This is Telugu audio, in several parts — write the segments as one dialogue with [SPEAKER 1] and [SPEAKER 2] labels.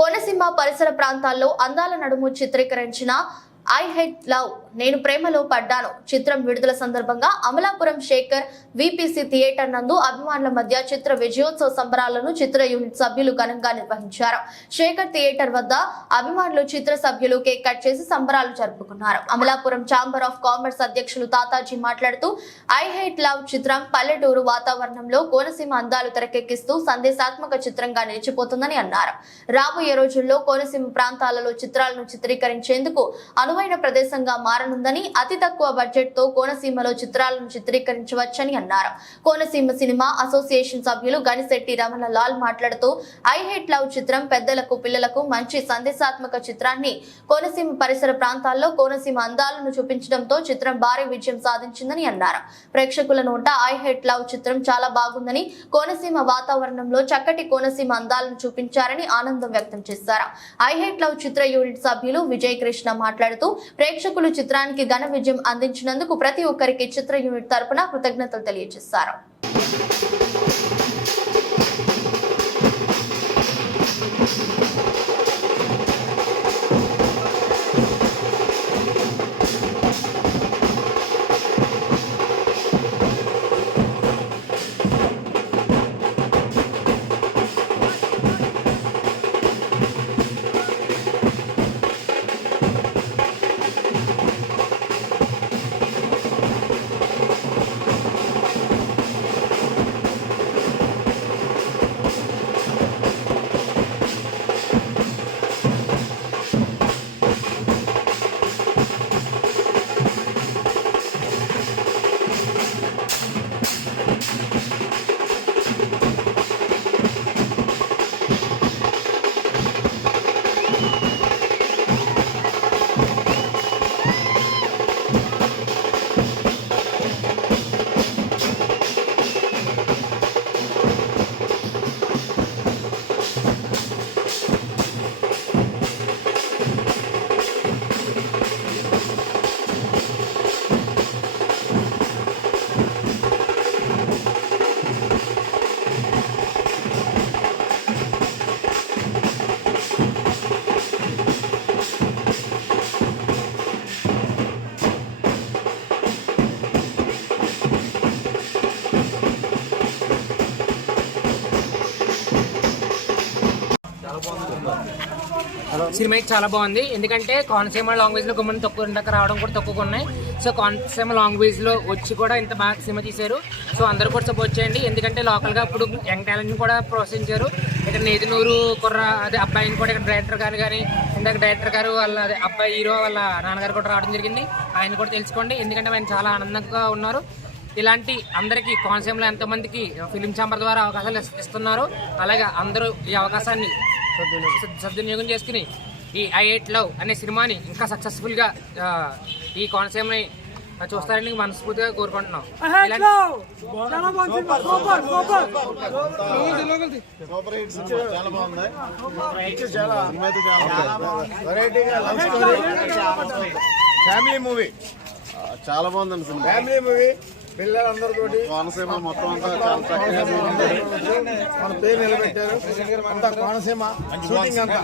[SPEAKER 1] కోనసీమ పరిసర ప్రాంతాల్లో అందాల నడుము చిత్రీకరించిన ఐ హెట్ లవ్ నేను ప్రేమలో పడ్డాను. చిత్రం విడుదల సందర్భంగా అమలాపురం శేఖర్ విపిసి థియేటర్ నందు అభిమానుల మధ్య చిత్ర విజయోత్సవ సంబరాలను చిత్ర యూనిట్ సభ్యులు ఘనంగా నిర్వహించారు. శేఖర్ థియేటర్ వద్ద అభిమానులు చిత్ర సభ్యులు కేక్ కట్ చేసి సంబరాలు జరుపుకున్నారు. అమలాపురం ఛాంబర్ ఆఫ్ కామర్స్ అధ్యక్షులు తాతాజీ మాట్లాడుతూ ఐ హెట్ లవ్ చిత్రం పల్లెటూరు వాతావరణంలో కోనసీమ అందాలు తెరకెక్కిస్తూ సందేశాత్మక చిత్రంగా నిలిచిపోతుందని అన్నారు. రాబోయే రోజుల్లో కోనసీమ ప్రాంతాలలో చిత్రాలను చిత్రీకరించేందుకు అనువైన ప్రదేశంగా మారనుందని అతి తక్కువ బడ్జెట్తో కోనసీమలో చిత్రాలను చిత్రీకరించవచ్చని అన్నారు. కోనసీమ సినిమా అసోసియేషన్ సభ్యులు గణిశెట్టి రమణ లాల్ మాట్లాడుతూ ఐ హెట్ లవ్ చిత్రం పెద్దలకు పిల్లలకు మంచి సందేశాత్మక చిత్రాన్ని కోనసీమ పరిసర ప్రాంతాల్లో కోనసీమ అందాలను చూపించడంతో చిత్రం భారీ విజయం సాధించిందని అన్నారు. ప్రేక్షకుల నోట ఐ హెట్ లవ్ చిత్రం చాలా బాగుందని కోనసీమ వాతావరణంలో చక్కటి కోనసీమ అందాలను చూపించారని ఆనందం వ్యక్తం చేశారు. ఐ హెట్ లవ్ చిత్ర యూనిట్ సభ్యులు విజయ్ కృష్ణ మాట్లాడుతూ ప్రేక్షకులు చిత్రానికి ఘన విజయం అందించినందుకు ప్రతి ఒక్కరికి చిత్ర యూనిట్ తరపున కృతజ్ఞతలు తెలియజేశారు.
[SPEAKER 2] సినిమా అయితే చాలా బాగుంది. ఎందుకంటే కోనసీమ లాంగ్వేజ్లో గుమ్మని తక్కువ ఉండక రావడం కూడా తక్కువగా ఉన్నాయి. సో కోనసీమ లాంగ్వేజ్లో వచ్చి కూడా ఇంత బాగా సినిమా తీశారు. సో అందరూ కూడా సపోర్ట్ చేయండి. ఎందుకంటే లోకల్గా అప్పుడు ఇప్పుడు యంగ్ టాలెంట్ కూడా ప్రోత్సహించారు. ఇక్కడ నేతినూరు కుర్ర అదే అబ్బాయిని కూడా ఇక్కడ డైరెక్టర్ గారు కానీ ఇందాక డైరెక్టర్ గారు వాళ్ళ అదే అబ్బాయి హీరో వాళ్ళ నాన్నగారు కూడా రావడం జరిగింది. ఆయన కూడా తెలుసుకోండి. ఎందుకంటే ఆయన చాలా ఆనందంగా ఉన్నారు. ఇలాంటి అందరికీ కోనసీమలో ఎంతమందికి ఫిలిం ఛాంబర్ ద్వారా అవకాశాలు ఇస్తున్నారు. అలాగే అందరూ ఈ అవకాశాన్ని సద్వినియోగం చేసుకుని ఈ ఐ ఎయిట్ లవ్ అనే సినిమాని ఇంకా సక్సెస్ఫుల్గా ఈ కోనసీమని చూస్తారని మనస్ఫూర్తిగా కోరుకుంటున్నాం.
[SPEAKER 3] ఫ్యామిలీ మూవీ చాలా బాగుందండి సినిమా. ఫ్యామిలీ మూవీ పిల్లలందరితోటి కోనసీమ మొత్తం అంతా చాలా చక్కగా చూపించారు. మన పేరు నిలబెట్టారు. అంతా కోనసీమ షూటింగ్ అంతా.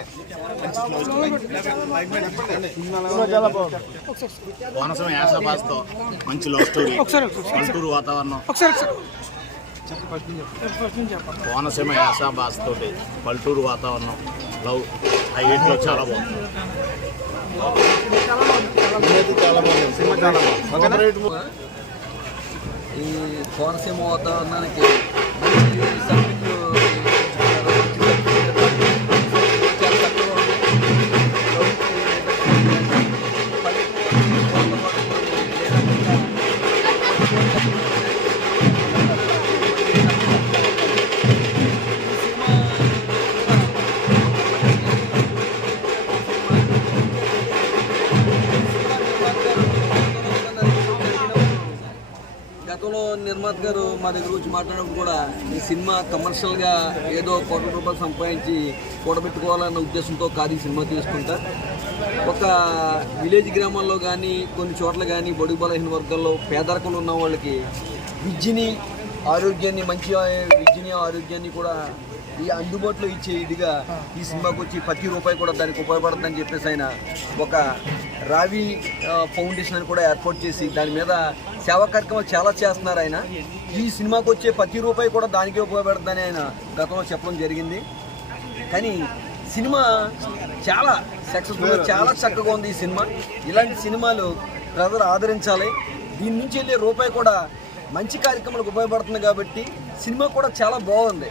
[SPEAKER 4] కోనసీమ మంచి లవ్ స్టోరీ పల్లెటూరు వాతావరణం. కోనసీమ యాస భాషతో పల్లెటూరు వాతావరణం. లవ్ హైవేట్లో చాలా బాగుంది.
[SPEAKER 3] చాలా బాగుంది. సినిమా చాలా బాగుంది.
[SPEAKER 5] ఈ కోనసీమ వాతావరణానికి మంచి నిర్మాత గారు మా దగ్గర వచ్చి మాట్లాడినప్పుడు కూడా ఈ సినిమా కమర్షియల్గా ఏదో కోట్ల రూపాయలు సంపాదించి కూడబెట్టుకోవాలన్న ఉద్దేశంతో కాదు ఈ సినిమా తీసుకుంటా. ఒక విలేజ్ గ్రామాల్లో కానీ కొన్ని చోట్ల కానీ బడుగు బలహీన వర్గాల్లో పేదరికంలో ఉన్న వాళ్ళకి విద్యని ఆరోగ్యాన్ని మంచి విద్యని ఆరోగ్యాన్ని కూడా ఈ అందుబాటులో ఇచ్చే ఇదిగా ఈ సినిమాకి వచ్చి ప్రతి రూపాయి కూడా దానికి ఉపయోగపడుతుందని చెప్పేసి ఆయన ఒక రావి ఫౌండేషన్ అని కూడా ఏర్పాటు చేసి దాని మీద సేవా కార్యక్రమాలు చాలా చేస్తున్నారు ఆయన. ఈ సినిమాకి వచ్చే ప్రతి రూపాయి కూడా దానికే ఉపయోగపడుతుందని ఆయన గతంలో చెప్పడం జరిగింది. కానీ సినిమా చాలా సక్సెస్ఫుల్ చాలా చక్కగా ఉంది ఈ సినిమా. ఇలాంటి సినిమాలు ప్రజలు ఆదరించాలి. దీని నుంచి వెళ్ళే రూపాయి కూడా మంచి కార్యక్రమాలకు ఉపయోగపడుతుంది కాబట్టి సినిమా కూడా చాలా బాగుంది.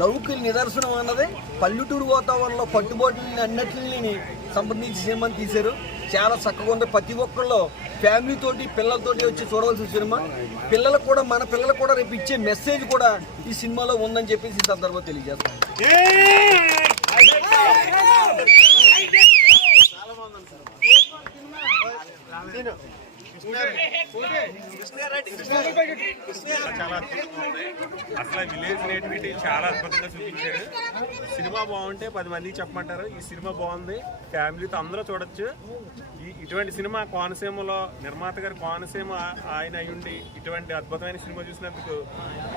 [SPEAKER 5] లౌకి నిదర్శనం అన్నది పల్లెటూరు వాతావరణంలో పట్టుబాటుని అన్నిటిని సంబంధించి సినిమాని తీశారు. చాలా చక్కగా ఉంది. ప్రతి ఒక్కళ్ళు ఫ్యామిలీతోటి పిల్లలతోటి వచ్చి చూడవలసిన సినిమా. పిల్లలకు కూడా మన పిల్లలకు కూడా రేపు ఇచ్చే మెసేజ్ కూడా ఈ సినిమాలో ఉందని చెప్పేసి ఈ సందర్భంగా తెలియజేస్తాను.
[SPEAKER 6] చాలా అద్భుతంగా ఉంది అసలు విలేజ్ నేటివిటీ చాలా అద్భుతంగా చూపించారు సినిమా బాగుంటే పది మందికి చెప్పమంటారు. ఈ సినిమా బాగుంది. ఫ్యామిలీతో అందరూ చూడొచ్చు. ఈ ఇటువంటి సినిమా కోనసీమలో నిర్మాత గారు కోనసీమ ఆయన అయ్యుండి ఇటువంటి అద్భుతమైన సినిమా చూసినందుకు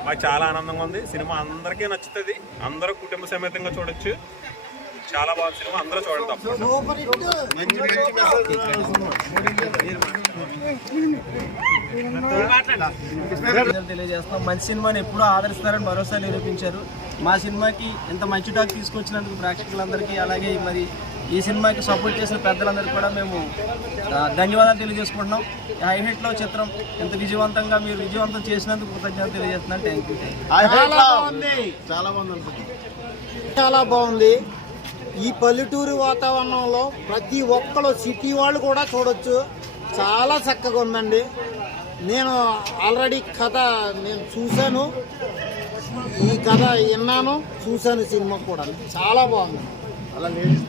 [SPEAKER 6] మాకు చాలా ఆనందంగా ఉంది. సినిమా అందరికీ నచ్చుతుంది. అందరూ కుటుంబ సమేతంగా చూడొచ్చు. చాలా బాగుంది సినిమా అందరూ చూడండి
[SPEAKER 7] తెలియజేస్తున్నాం. మంచి సినిమాని ఎప్పుడూ ఆదరిస్తారని భరోసా నిరూపించారు. మా సినిమాకి ఇంత మంచి టాక్ తీసుకొచ్చినందుకు ప్రేక్షకులందరికీ అలాగే మరి ఈ సినిమాకి సపోర్ట్ చేసిన పెద్దలందరికీ కూడా మేము ధన్యవాదాలు తెలియజేసుకుంటున్నాం. హైహైట్లో చిత్రం ఇంత విజయవంతంగా మీరు విజయవంతం చేసినందుకు కృతజ్ఞతలు తెలియజేస్తున్నాను. థ్యాంక్ యూ
[SPEAKER 3] చాలా బాగుంది చాలా బాగుంది. అనుకుంటున్నాను
[SPEAKER 8] చాలా బాగుంది. ఈ పల్లెటూరు వాతావరణంలో ప్రతి ఒక్కరు సిటీ వాళ్ళు కూడా చూడొచ్చు. చాలా చక్కగా ఉందండి. నేను ఆల్రెడీ కథ నేను చూశాను. ఈ కథ విన్నాను చూశాను సినిమా కూడా. చాలా బాగుంది.
[SPEAKER 3] అలా లేడీస్